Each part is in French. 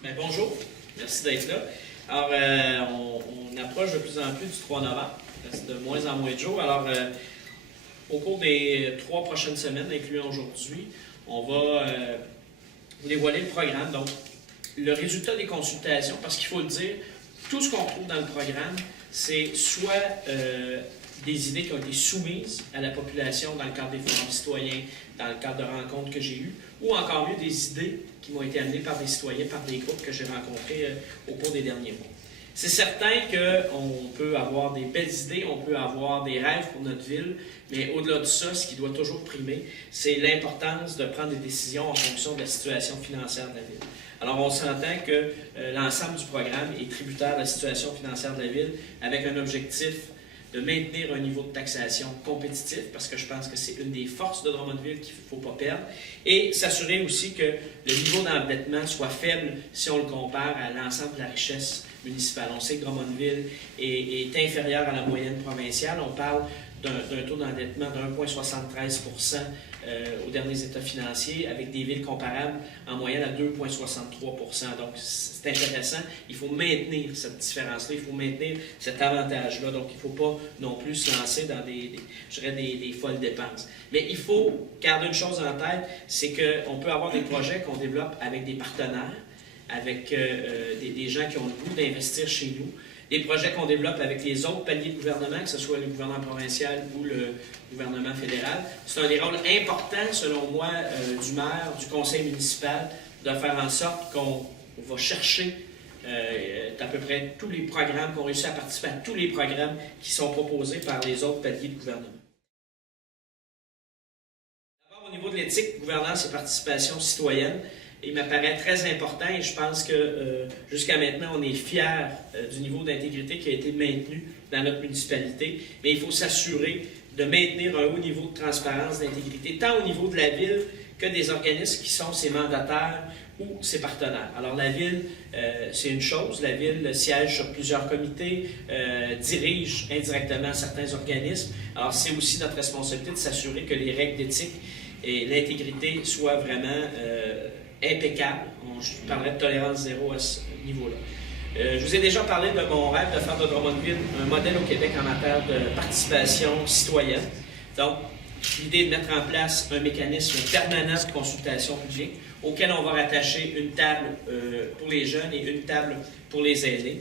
Bien, bonjour, merci d'être là. Alors, on approche de plus en plus du 3 novembre. Il reste de moins en moins de jours. Alors, au cours des 3 prochaines semaines, incluant aujourd'hui, on va vous dévoiler le programme. Donc, le résultat des consultations, parce qu'il faut le dire, tout ce qu'on trouve dans le programme, c'est soit des idées qui ont été soumises à la population dans le cadre des forums citoyens, dans le cadre de rencontres que j'ai eues, ou encore mieux des idées qui m'ont été amenées par des citoyens, par des groupes que j'ai rencontrés au cours des derniers mois. C'est certain qu'on peut avoir des belles idées, on peut avoir des rêves pour notre ville, mais au-delà de ça, ce qui doit toujours primer, c'est l'importance de prendre des décisions en fonction de la situation financière de la ville. Alors, on s'entend que l'ensemble du programme est tributaire de la situation financière de la ville avec un objectif de maintenir un niveau de taxation compétitif, parce que je pense que c'est une des forces de Drummondville qu'il ne faut pas perdre, et s'assurer aussi que le niveau d'endettement soit faible si on le compare à l'ensemble de la richesse municipale. On sait que Drummondville est inférieur à la moyenne provinciale. On parle d'un taux d'endettement de 1,73 aux derniers états financiers, avec des villes comparables en moyenne à 2,63 Donc, c'est intéressant. Il faut maintenir cette différence-là, il faut maintenir cet avantage-là. Donc, il ne faut pas non plus se lancer dans des folles dépenses. Mais il faut garder une chose en tête, c'est qu'on peut avoir des projets qu'on développe avec des partenaires, avec des gens qui ont le goût d'investir chez nous, des projets qu'on développe avec les autres paliers de gouvernement, que ce soit le gouvernement provincial ou le gouvernement fédéral. C'est un des rôles importants, selon moi, du maire, du conseil municipal, de faire en sorte qu'on va chercher à peu près tous les programmes, qu'on réussit à participer à tous les programmes qui sont proposés par les autres paliers de gouvernement. D'abord, au niveau de l'éthique, gouvernance et participation citoyenne, il m'apparaît très important et je pense que jusqu'à maintenant, on est fiers du niveau d'intégrité qui a été maintenu dans notre municipalité, mais il faut s'assurer de maintenir un haut niveau de transparence, d'intégrité, tant au niveau de la ville que des organismes qui sont ses mandataires ou ses partenaires. Alors la ville, c'est une chose, la ville siège sur plusieurs comités, dirige indirectement certains organismes. Alors c'est aussi notre responsabilité de s'assurer que les règles d'éthique et l'intégrité soient vraiment impeccable. Je parlerai de tolérance zéro à ce niveau-là. Je vous ai déjà parlé de mon rêve de faire de Drummondville un modèle au Québec en matière de participation citoyenne. Donc, l'idée de mettre en place un mécanisme permanent de consultation publique auquel on va rattacher une table pour les jeunes et une table pour les aînés.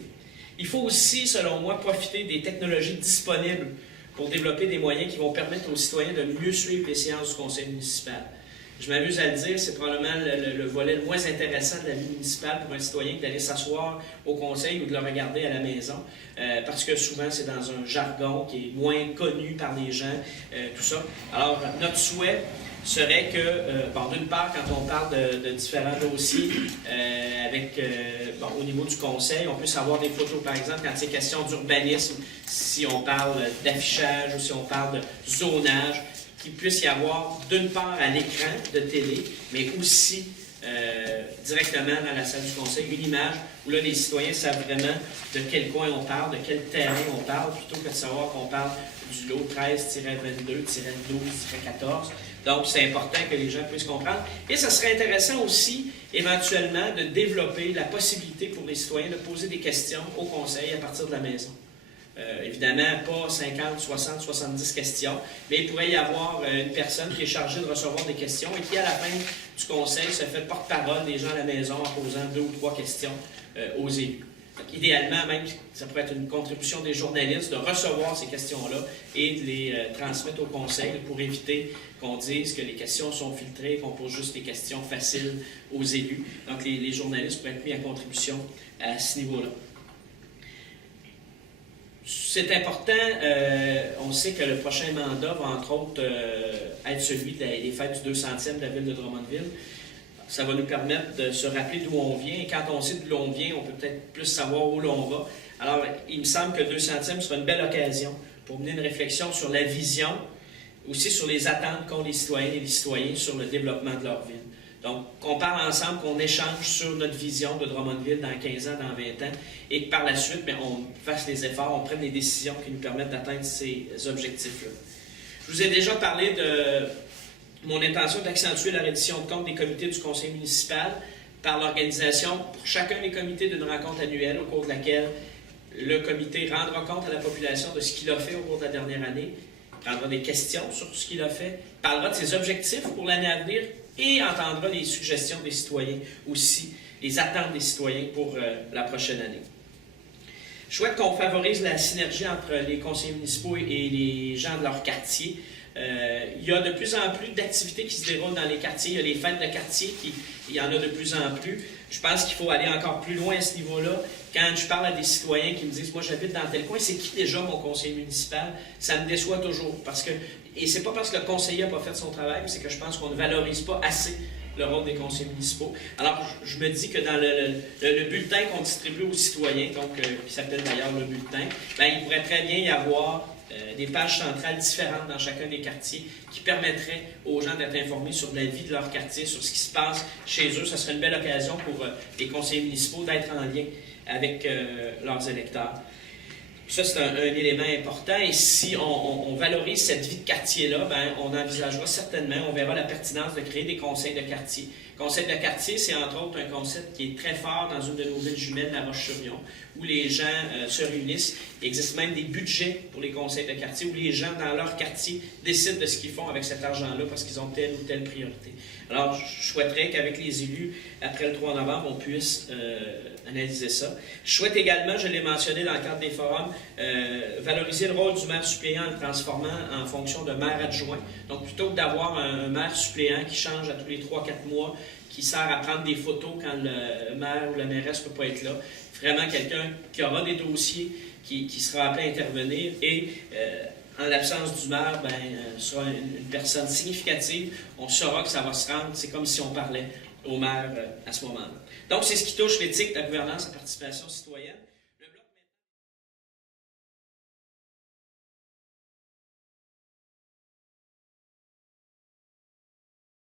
Il faut aussi, selon moi, profiter des technologies disponibles pour développer des moyens qui vont permettre aux citoyens de mieux suivre les séances du conseil municipal. Je m'amuse à le dire, c'est probablement le volet le moins intéressant de la vie municipale pour un citoyen que d'aller s'asseoir au conseil ou de le regarder à la maison, parce que souvent c'est dans un jargon qui est moins connu par les gens, tout ça. Alors, notre souhait serait que, d'une part, quand on parle de différents dossiers au niveau du conseil, on puisse avoir des photos, par exemple, quand c'est question d'urbanisme, si on parle d'affichage ou si on parle de zonage, qu'il puisse y avoir d'une part à l'écran de télé, mais aussi directement dans la salle du conseil, une image où là les citoyens savent vraiment de quel coin on parle, de quel terrain on parle, plutôt que de savoir qu'on parle du lot 13-22-12-14. Donc c'est important que les gens puissent comprendre. Et ça serait intéressant aussi, éventuellement, de développer la possibilité pour les citoyens de poser des questions au conseil à partir de la maison. Évidemment, pas 50, 60, 70 questions, mais il pourrait y avoir une personne qui est chargée de recevoir des questions et qui, à la fin du conseil, se fait porte-parole des gens à la maison en posant 2 ou 3 questions aux élus. Donc, idéalement, même, ça pourrait être une contribution des journalistes de recevoir ces questions-là et de les transmettre au conseil pour éviter qu'on dise que les questions sont filtrées, qu'on pose juste des questions faciles aux élus. Donc, les journalistes pourraient être mis à contribution à ce niveau-là. C'est important, on sait que le prochain mandat va entre autres être celui des fêtes du 200e de la ville de Drummondville. Ça va nous permettre de se rappeler d'où on vient. Et quand on sait d'où l'on vient, on peut peut-être plus savoir où l'on va. Alors, il me semble que le 200e sera une belle occasion pour mener une réflexion sur la vision, aussi sur les attentes qu'ont les citoyennes et les citoyens sur le développement de leur ville. Donc, qu'on parle ensemble, qu'on échange sur notre vision de Drummondville dans 15 ans, dans 20 ans, et que par la suite, on fasse les efforts, on prenne des décisions qui nous permettent d'atteindre ces objectifs-là. Je vous ai déjà parlé de mon intention d'accentuer la reddition de comptes des comités du conseil municipal par l'organisation pour chacun des comités d'une rencontre annuelle au cours de laquelle le comité rendra compte à la population de ce qu'il a fait au cours de la dernière année, prendra des questions sur ce qu'il a fait, parlera de ses objectifs pour l'année à venir et entendra les suggestions des citoyens aussi, les attentes des citoyens pour la prochaine année. Je souhaite qu'on favorise la synergie entre les conseillers municipaux et les gens de leur quartier. Il y a de plus en plus d'activités qui se déroulent dans les quartiers. Il y a les fêtes de quartier, il y en a de plus en plus. Je pense qu'il faut aller encore plus loin à ce niveau-là. Quand je parle à des citoyens qui me disent « Moi, j'habite dans tel coin, c'est qui déjà mon conseiller municipal? » Ça me déçoit toujours. Et c'est pas parce que le conseiller n'a pas fait son travail, mais c'est que je pense qu'on ne valorise pas assez le rôle des conseillers municipaux. Alors, je me dis que dans le bulletin qu'on distribue aux citoyens, qui s'appelle d'ailleurs le bulletin, il pourrait très bien y avoir des pages centrales différentes dans chacun des quartiers qui permettraient aux gens d'être informés sur la vie de leur quartier, sur ce qui se passe chez eux. Ça serait une belle occasion pour les conseillers municipaux d'être en lien avec leurs électeurs. Ça, c'est un élément important. Et si on valorise cette vie de quartier-là, on envisagera certainement, on verra la pertinence de créer des conseils de quartier. Conseil de quartier, c'est entre autres un concept qui est très fort dans une de nos villes jumelles, La Roche-sur-Yon, où les gens se réunissent. Il existe même des budgets pour les conseils de quartier, où les gens dans leur quartier décident de ce qu'ils font avec cet argent-là parce qu'ils ont telle ou telle priorité. Alors, je souhaiterais qu'avec les élus, après le 3 novembre, on puisse analyser ça. Je souhaite également, je l'ai mentionné dans le cadre des forums, valoriser le rôle du maire suppléant en le transformant en fonction de maire adjoint. Donc, plutôt que d'avoir un maire suppléant qui change à tous les 3-4 mois, qui sert à prendre des photos quand le maire ou la mairesse ne peut pas être là, vraiment quelqu'un qui aura des dossiers, qui sera appelé à intervenir et en l'absence du maire, sera une personne significative. On saura que ça va se rendre. C'est comme si on parlait au maire à ce moment-là. Donc, c'est ce qui touche l'éthique, la gouvernance, la participation citoyenne.